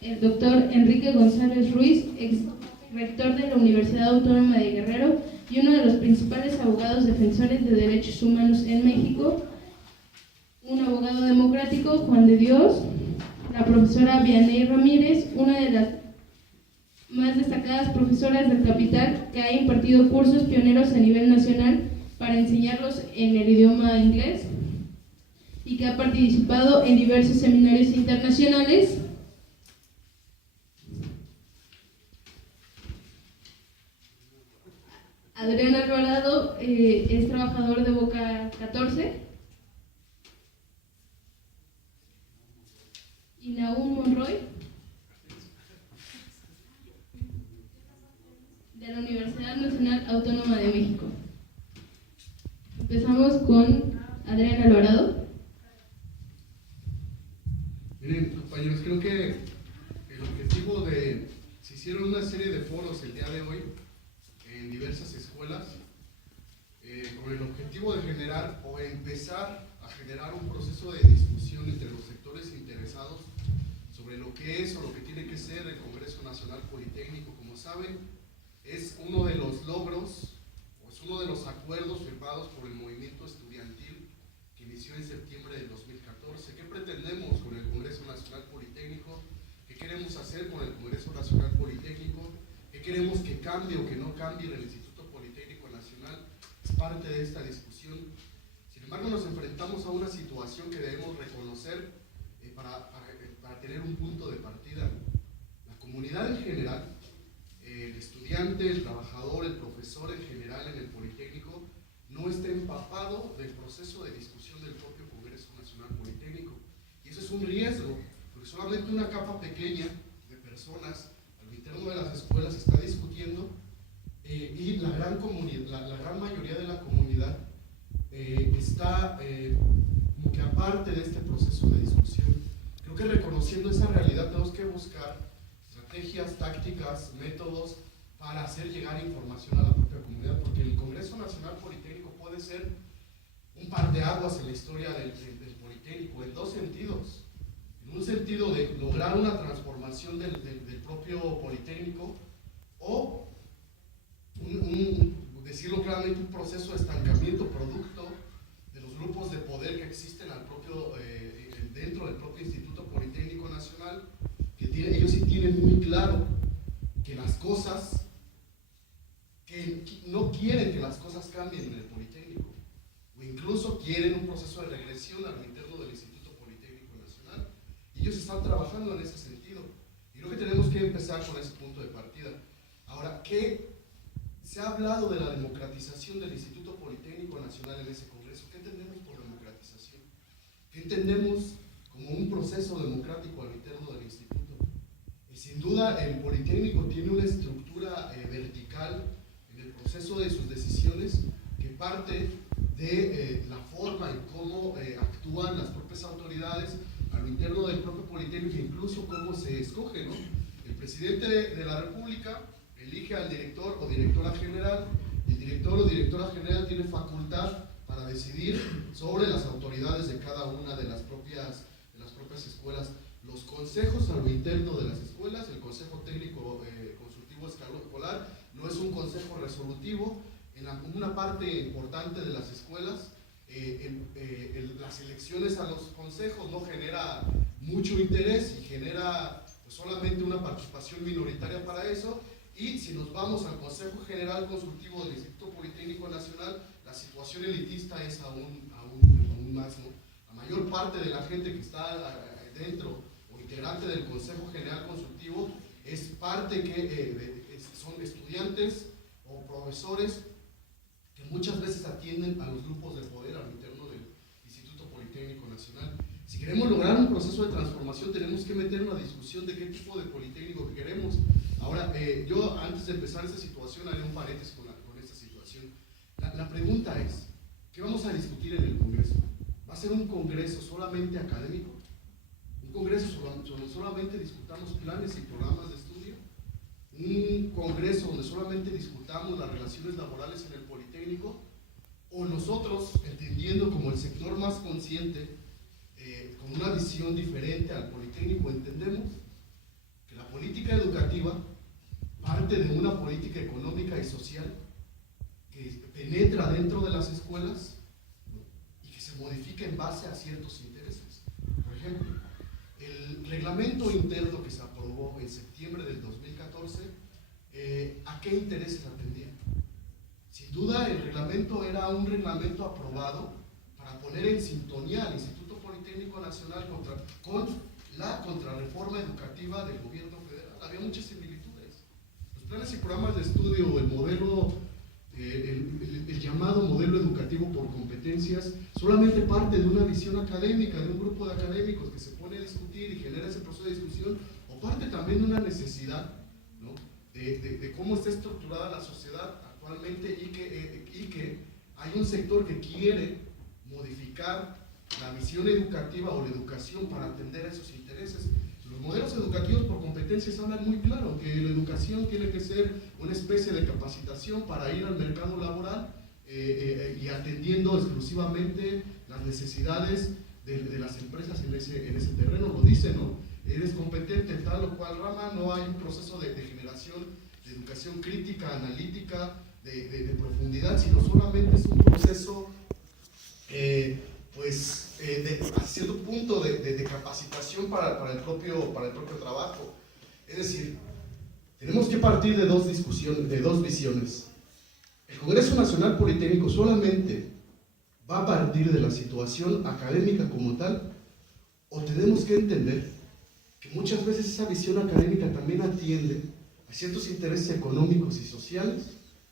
el doctor Enrique González Ruiz, ex rector de la Universidad Autónoma de Guerrero y uno de los principales abogados defensores de derechos humanos en México, un abogado democrático, Juan de Dios, la profesora Vianey Ramírez, una de las más destacadas profesoras del Capital que ha impartido cursos pioneros a nivel nacional para enseñarlos en el idioma inglés y que ha participado en diversos seminarios internacionales. Adrián Alvarado es trabajador de Boca 14. Y Nahum Monroy, de la Universidad Nacional Autónoma de México. Empezamos con Adrián Alvarado. Miren, compañeros, creo que el objetivo se hicieron una serie de foros el día de hoy en diversas escuelas con el objetivo de generar o empezar a generar un proceso de discusión entre los sectores interesados sobre lo que es o lo que tiene que ser el Congreso Nacional Politécnico. Como saben, es uno de los logros o es uno de los acuerdos firmados por el movimiento estudiantil que inició en septiembre del 2014. ¿Qué pretendemos con el Congreso Nacional Politécnico? ¿Qué queremos hacer con el Congreso Nacional Politécnico? ¿Qué queremos que cambie o que no cambie en el Instituto Politécnico Nacional? Es parte de esta discusión. Sin embargo, nos enfrentamos a una situación que debemos reconocer para tener un punto de partida. La comunidad en general, el estudiante, el trabajador, el profesor en general en el Politécnico, no está empapado del proceso de discusión del propio Congreso Nacional Politécnico. Y eso es un riesgo, porque solamente una capa pequeña de personas al interno de las escuelas está discutiendo y la gran mayoría de la comunidad está como que aparte de este proceso de discusión. Creo que reconociendo esa realidad tenemos que buscar estrategias, tácticas, métodos para hacer llegar información a la propia comunidad, porque el Congreso Nacional Politécnico puede ser un parteaguas en la historia del Politécnico, en dos sentidos. En un sentido de lograr una transformación del propio Politécnico, o decirlo claramente, un proceso de estancamiento producto de los grupos de poder que existen dentro del propio Instituto Politécnico Nacional, que ellos sí tienen muy claro que las cosas, que no quieren que las cosas cambien en el Politécnico, o incluso quieren un proceso de regresión al interno del Instituto Politécnico Nacional, y ellos están trabajando en ese sentido. Y creo que tenemos que empezar con ese punto de partida. Ahora, ¿qué se ha hablado de la democratización del Instituto Politécnico Nacional en ese Congreso? ¿Qué entendemos por democratización? ¿Qué entendemos como un proceso democrático al interno del instituto? Sin duda, el Politécnico tiene una estructura vertical en el proceso de sus decisiones que parte de la forma en cómo actúan las propias autoridades a lo interno del propio Politécnico, e incluso cómo se escoge, ¿no? El presidente de la República elige al director o directora general, y el director o directora general tiene facultad para decidir sobre las autoridades de cada una de las propias escuelas. Los consejos a lo interno de las escuelas, el Consejo Técnico Consultivo Escolar, no es un consejo resolutivo. En una parte importante de las escuelas, las elecciones a los consejos no genera mucho interés y genera solamente una participación minoritaria para eso. Y si nos vamos al Consejo General Consultivo del Instituto Politécnico Nacional, la situación elitista es aún más, ¿no? La mayor parte de la gente que está dentro o integrante del Consejo General Consultivo es parte son estudiantes o profesores que muchas veces atienden a los grupos de poder al interno del Instituto Politécnico Nacional. Si queremos lograr un proceso de transformación, tenemos que meter una discusión de qué tipo de Politécnico queremos. Ahora, yo antes de empezar esta situación haré un paréntesis con esta situación. La pregunta es, ¿qué vamos a discutir en el Congreso? ¿Va a ser un Congreso solamente académico? ¿Un Congreso donde solamente discutamos planes y programas de estudio? ¿Un Congreso donde solamente discutamos las relaciones laborales en el Politécnico? ¿O nosotros, entendiendo como el sector más consciente, con una visión diferente al Politécnico, entendemos educativa parte de una política económica y social que penetra dentro de las escuelas, ¿no?, y que se modifica en base a ciertos intereses. Por ejemplo, el reglamento interno que se aprobó en septiembre del 2014, ¿a qué intereses atendía? Sin duda, el reglamento era un reglamento aprobado para poner en sintonía al Instituto Politécnico Nacional con la contrarreforma educativa del gobierno federal. Había muchas similitudes. Los planes y programas de estudio, el modelo, el llamado modelo educativo por competencias, solamente parte de una visión académica, de un grupo de académicos que se pone a discutir y genera ese proceso de discusión, o parte también de una necesidad, ¿no?, de cómo está estructurada la sociedad actualmente y que hay un sector que quiere modificar la visión educativa o la educación para atender a esos intereses. Los modelos educativos por competencias hablan muy claro que la educación tiene que ser una especie de capacitación para ir al mercado laboral y atendiendo exclusivamente las necesidades de las empresas en ese terreno. Lo dice, ¿no? Eres competente en tal o cual rama, no hay un proceso de generación de educación crítica, analítica, de profundidad, sino solamente es un proceso a cierto punto de capacitación para el propio trabajo. Es decir, tenemos que partir de dos visiones. El Congreso Nacional Politécnico solamente va a partir de la situación académica como tal, o tenemos que entender que muchas veces esa visión académica también atiende a ciertos intereses económicos y sociales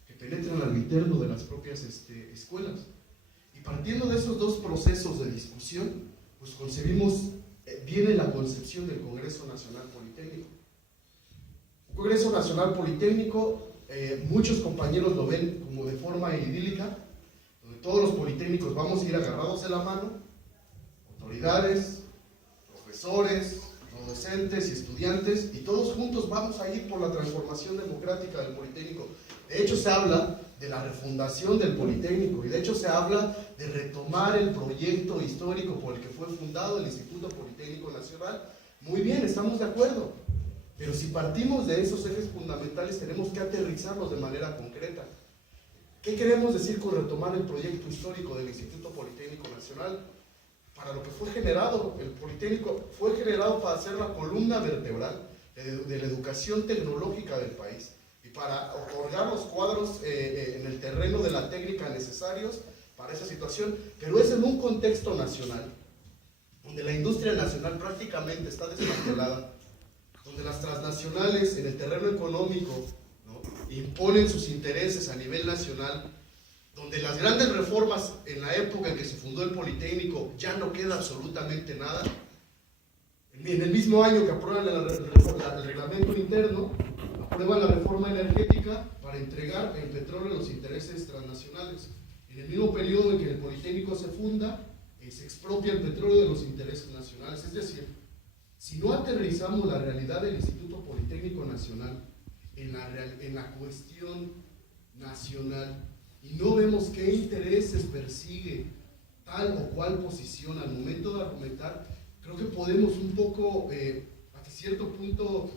que penetran al interno de las propias escuelas. Y partiendo de esos dos procesos de discusión, pues concebimos, viene la concepción del Congreso Nacional Politécnico. Un Congreso Nacional Politécnico, muchos compañeros lo ven como de forma idílica, donde todos los politécnicos vamos a ir agarrados de la mano, autoridades, profesores, docentes y estudiantes, y todos juntos vamos a ir por la transformación democrática del Politécnico. De hecho, se habla de la refundación del Politécnico, y de hecho se habla de retomar el proyecto histórico por el que fue fundado el Instituto Politécnico Nacional. Muy bien, estamos de acuerdo, pero si partimos de esos ejes fundamentales tenemos que aterrizarlos de manera concreta. ¿Qué queremos decir con retomar el proyecto histórico del Instituto Politécnico Nacional? Para lo que fue generado, el Politécnico fue generado para ser la columna vertebral de la educación tecnológica del país y para otorgar los cuadros en el terreno de la técnica necesarios para esa situación, pero es en un contexto nacional, donde la industria nacional prácticamente está desmantelada, donde las transnacionales en el terreno económico, ¿no?, imponen sus intereses a nivel nacional, donde las grandes reformas en la época en que se fundó el Politécnico ya no queda absolutamente nada. En el mismo año que aprueban el reglamento interno, aprueban la reforma energética para entregar el petróleo a los intereses transnacionales. En el mismo periodo en que el Politécnico se funda, se expropia el petróleo de los intereses nacionales. Es decir, si no aterrizamos la realidad del Instituto Politécnico Nacional en la cuestión nacional, y no vemos qué intereses persigue tal o cual posición al momento de argumentar, creo que podemos un poco, hasta cierto punto,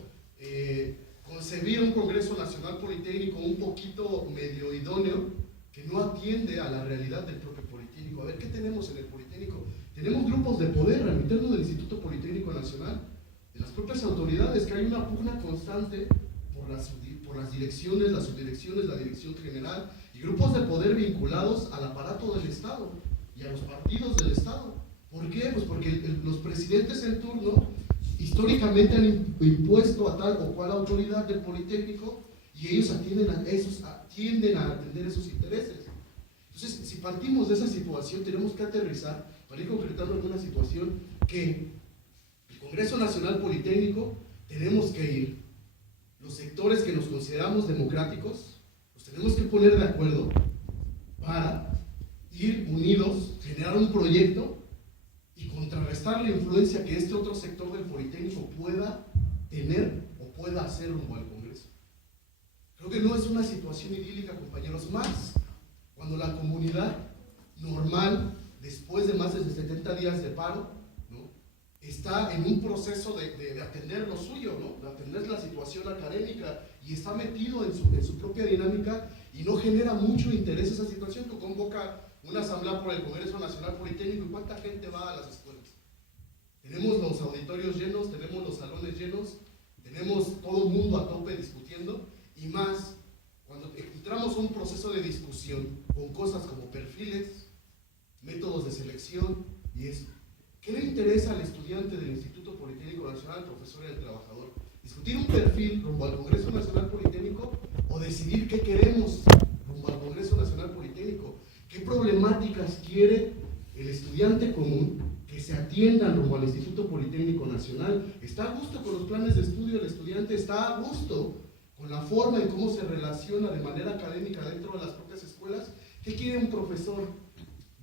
concebir un Congreso Nacional Politécnico un poquito medio idóneo, que no atiende a la realidad del propio Politécnico. A ver, ¿qué tenemos en el Politécnico? Tenemos grupos de poder al interno del Instituto Politécnico Nacional, de las propias autoridades, que hay una pugna constante por las direcciones, las subdirecciones, la dirección general, y grupos de poder vinculados al aparato del Estado y a los partidos del Estado. ¿Por qué? Pues porque los presidentes en turno históricamente han impuesto a tal o cual autoridad del Politécnico, y ellos tienden a atender esos intereses. Entonces, si partimos de esa situación, tenemos que aterrizar para ir concretando alguna situación que el Congreso Nacional Politécnico tenemos que ir. Los sectores que nos consideramos democráticos, nos tenemos que poner de acuerdo para ir unidos, generar un proyecto y contrarrestar la influencia que este otro sector del Politécnico pueda tener o pueda hacer rumbo al Congreso. Creo que no es una situación idílica, compañeros, más cuando la comunidad normal, después de más de 70 días de paro, ¿no?, está en un proceso de atender lo suyo, ¿no? De atender la situación académica, y está metido en su propia dinámica y no genera mucho interés esa situación, que convoca una asamblea por el Congreso Nacional Politécnico. ¿Y cuánta gente va a las escuelas? Tenemos los auditorios llenos, tenemos los salones llenos, tenemos todo el mundo a tope discutiendo, y más cuando entramos a un proceso de discusión con cosas como perfiles, métodos de selección y eso. ¿Qué le interesa al estudiante del Instituto Politécnico Nacional, al profesor y al trabajador? ¿Discutir un perfil rumbo al Congreso Nacional Politécnico o decidir qué queremos rumbo al Congreso Nacional Politécnico? ¿Qué problemáticas quiere el estudiante común que se atiendan rumbo al Instituto Politécnico Nacional? ¿Está a gusto con los planes de estudio del estudiante? ¿Está a gusto con la forma en cómo se relaciona de manera académica dentro de las propias escuelas? ¿Qué quiere un profesor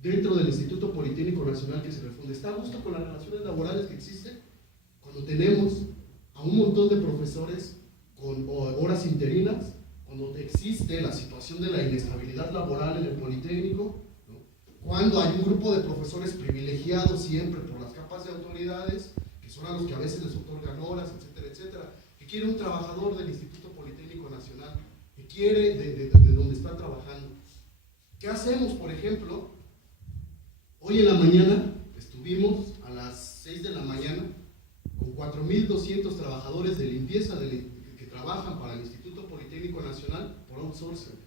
dentro del Instituto Politécnico Nacional que se refunde? ¿Está a gusto con las relaciones laborales que existen? Cuando tenemos a un montón de profesores con horas interinas, cuando existe la situación de la inestabilidad laboral en el Politécnico, ¿no? Cuando hay un grupo de profesores privilegiados siempre por las capas de autoridades, que son a los que a veces les otorgan horas, etcétera, etcétera. ¿Qué quiere un trabajador del Instituto Politécnico Nacional? ¿Qué quiere de donde está trabajando? ¿Qué hacemos, por ejemplo? Hoy en la mañana estuvimos a las 6 de la mañana con 4.200 trabajadores de limpieza que trabajan para el Instituto Politécnico Nacional por outsourcing.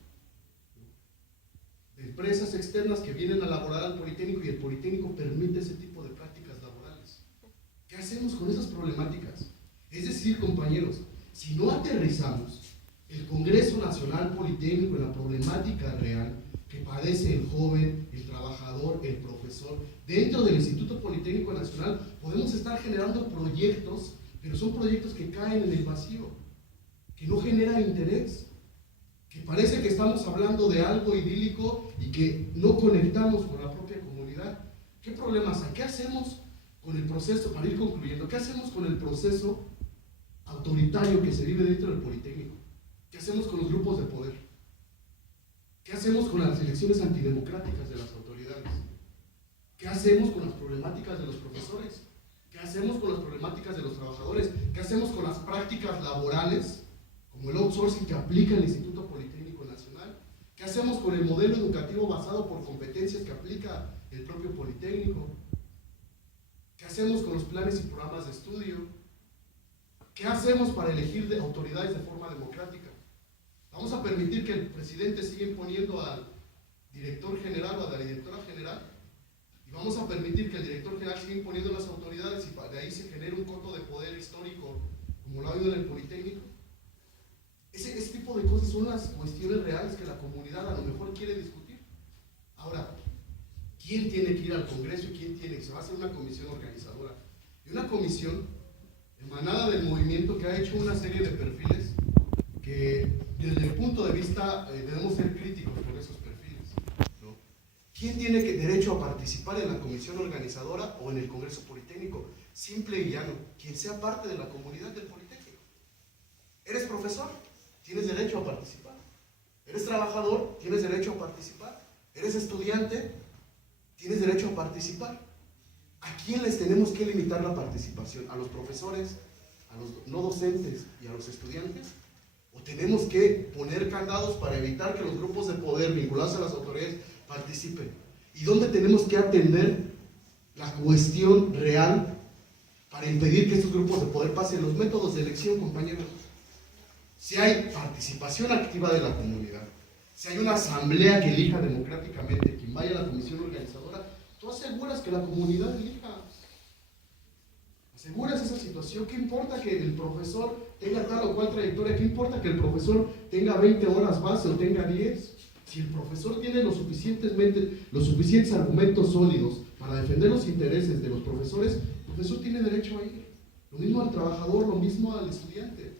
De empresas externas que vienen a laborar al Politécnico, y el Politécnico permite ese tipo de prácticas laborales. ¿Qué hacemos con esas problemáticas? Es decir, compañeros, si no aterrizamos el Congreso Nacional Politécnico en la problemática real que padece el joven, el trabajador, el profesor, dentro del Instituto Politécnico Nacional, podemos estar generando proyectos, pero son proyectos que caen en el vacío, que no generan interés, que parece que estamos hablando de algo idílico y que no conectamos con la propia comunidad. ¿Qué problemas hay? ¿Qué hacemos con el proceso, para ir concluyendo, qué hacemos con el proceso autoritario que se vive dentro del Politécnico? ¿Qué hacemos con los grupos de poder? ¿Qué hacemos con las elecciones antidemocráticas de las autoridades? ¿Qué hacemos con las problemáticas de los profesores? ¿Qué hacemos con las problemáticas de los trabajadores? ¿Qué hacemos con las prácticas laborales, como el outsourcing que aplica el Instituto Politécnico Nacional? ¿Qué hacemos con el modelo educativo basado por competencias que aplica el propio Politécnico? ¿Qué hacemos con los planes y programas de estudio? ¿Qué hacemos para elegir de autoridades de forma democrática? ¿Vamos a permitir que el presidente siga imponiendo al director general o a la directora general? ¿Y vamos a permitir que el director general siga imponiendo a las autoridades y de ahí se genere un coto de poder histórico como lo ha habido en el Politécnico? Ese tipo de cosas son las cuestiones reales que la comunidad a lo mejor quiere discutir. Ahora, ¿quién tiene que ir al Congreso y quién tiene que? Se va a hacer una comisión organizadora. Y una comisión emanada del movimiento que ha hecho una serie de perfiles que desde el punto de vista debemos ser críticos con esos perfiles, ¿no? ¿Quién tiene derecho a participar en la comisión organizadora o en el Congreso Politécnico? Simple y llano, quien sea parte de la comunidad del Politécnico. ¿Eres profesor? Tienes derecho a participar. ¿Eres trabajador? Tienes derecho a participar. ¿Eres estudiante? Tienes derecho a participar. ¿A quién les tenemos que limitar la participación? ¿A los profesores, a los no docentes y a los estudiantes? ¿O tenemos que poner candados para evitar que los grupos de poder vinculados a las autoridades participen? ¿Y dónde tenemos que atender la cuestión real para impedir que estos grupos de poder pasen? Los métodos de elección, compañeros. Si hay participación activa de la comunidad, si hay una asamblea que elija democráticamente quien vaya a la comisión organizadora, tú aseguras que la comunidad elija. Aseguras esa situación. ¿Qué importa que el profesor tenga tal o cual trayectoria? ¿Qué importa que el profesor tenga 20 horas base o tenga 10? Si el profesor tiene los suficientes argumentos sólidos para defender los intereses de los profesores, el profesor tiene derecho a ir. Lo mismo al trabajador, lo mismo al estudiante.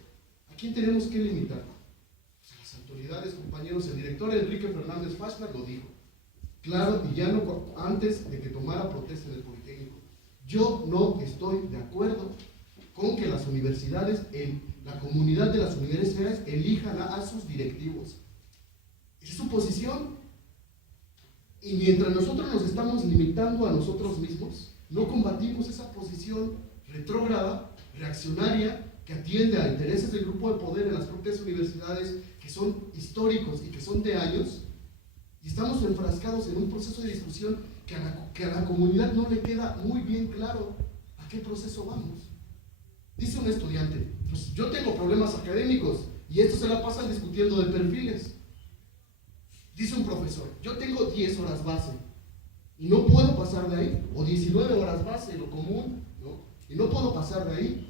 ¿A quién tenemos que limitar? Pues a las autoridades, compañeros. El director Enrique Fernández Fachner lo dijo claro y llano antes de que tomara protesta en el Politécnico. Yo no estoy de acuerdo con que las universidades, la comunidad de las universidades elijan a sus directivos. Esa es su posición. Y mientras nosotros nos estamos limitando a nosotros mismos, no combatimos esa posición retrógrada, reaccionaria, que atiende a intereses del grupo de poder en las propias universidades, que son históricos y que son de años, y estamos enfrascados en un proceso de discusión que a la comunidad no le queda muy bien claro a qué proceso vamos. Dice un estudiante, pues yo tengo problemas académicos y esto se la pasan discutiendo de perfiles. Dice un profesor, yo tengo 10 horas base y no puedo pasar de ahí, o 19 horas base, lo común, ¿no? Y no puedo pasar de ahí.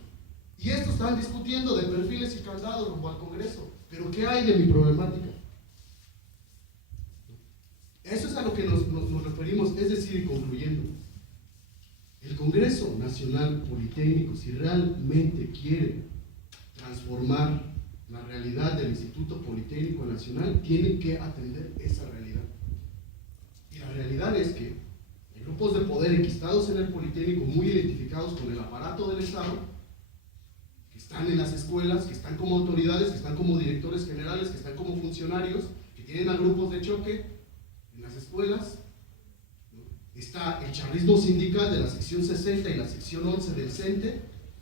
Y estos están discutiendo de perfiles y candados rumbo al Congreso. Pero ¿qué hay de mi problemática? Eso es a lo que nos referimos, es decir, y concluyendo, el Congreso Nacional Politécnico, si realmente quiere transformar la realidad del Instituto Politécnico Nacional, tiene que atender esa realidad. Y la realidad es que hay grupos de poder enquistados en el Politécnico, muy identificados con el aparato del Estado, que están en las escuelas, que están como autoridades, que están como directores generales, que están como funcionarios, que tienen a grupos de choque en las escuelas. Está el charrismo sindical de la sección 60 y la sección 11 del CENTE,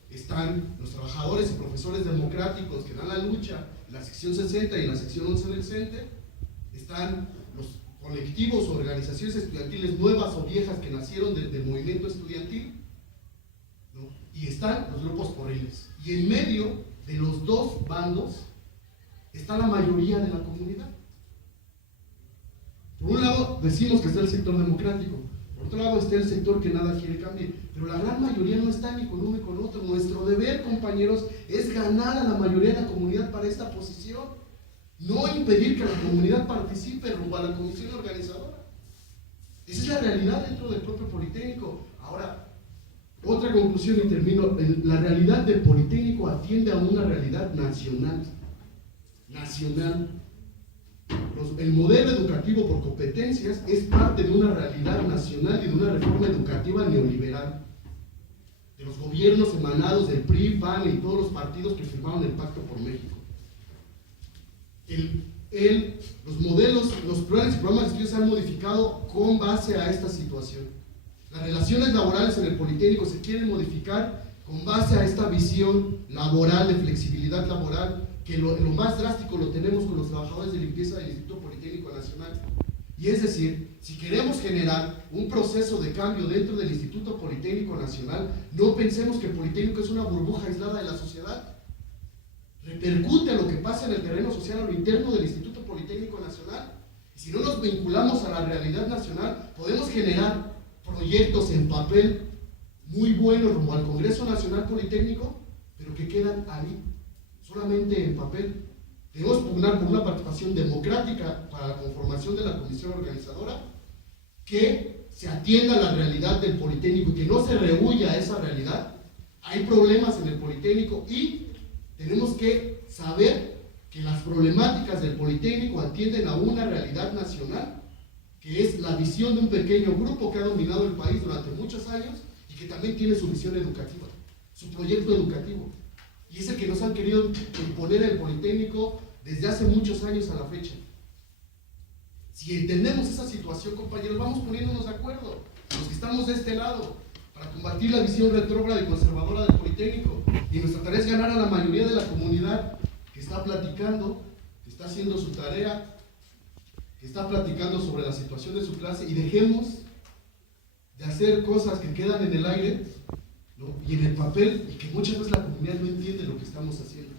están los trabajadores y profesores democráticos que dan la lucha en la sección 60 y en la sección 11 del CENTE, están los colectivos o organizaciones estudiantiles nuevas o viejas que nacieron del movimiento estudiantil, ¿no? Y están los grupos porriles. Y en medio de los dos bandos está la mayoría de la comunidad. Por un lado decimos que está el sector democrático, por otro lado está el sector que nada quiere cambiar, pero la gran mayoría no está ni con uno ni con otro. Nuestro deber, compañeros, es ganar a la mayoría de la comunidad para esta posición, no impedir que la comunidad participe rumbo a la comisión organizadora. Esa es la realidad dentro del propio Politécnico. Ahora, otra conclusión y termino. La realidad del Politécnico atiende a una realidad nacional. El modelo educativo por competencias es parte de una realidad nacional y de una reforma educativa neoliberal de los gobiernos emanados del PRI, PAN y todos los partidos que firmaron el Pacto por México. Los modelos, los planes y programas de estudio se han modificado con base a esta situación. Las relaciones laborales en el Politécnico se quieren modificar con base a esta visión laboral, de flexibilidad laboral, que lo más drástico lo tenemos con los trabajadores de limpieza del Instituto Politécnico Nacional. Y es decir, si queremos generar un proceso de cambio dentro del Instituto Politécnico Nacional, no pensemos que el Politécnico es una burbuja aislada de la sociedad. Repercute a lo que pasa en el terreno social, a lo interno del Instituto Politécnico Nacional. Y si no nos vinculamos a la realidad nacional, podemos generar proyectos en papel muy buenos rumbo al Congreso Nacional Politécnico, pero que quedan ahí, solamente en papel. Debemos pugnar por una participación democrática para la conformación de la comisión organizadora, que se atienda a la realidad del Politécnico y que no se rehuya a esa realidad. Hay problemas en el Politécnico y tenemos que saber que las problemáticas del Politécnico atienden a una realidad nacional, que es la visión de un pequeño grupo que ha dominado el país durante muchos años y que también tiene su visión educativa, su proyecto educativo. Y es el que nos han querido imponer el Politécnico desde hace muchos años a la fecha. Si entendemos esa situación, compañeros, vamos poniéndonos de acuerdo, los que estamos de este lado, para combatir la visión retrógrada y conservadora del Politécnico. Y nuestra tarea es ganar a la mayoría de la comunidad que está platicando, que está haciendo su tarea, que está platicando sobre la situación de su clase, y dejemos de hacer cosas que quedan en el aire, ¿no? Y en el papel, y que muchas veces la comunidad no entiende lo que estamos haciendo.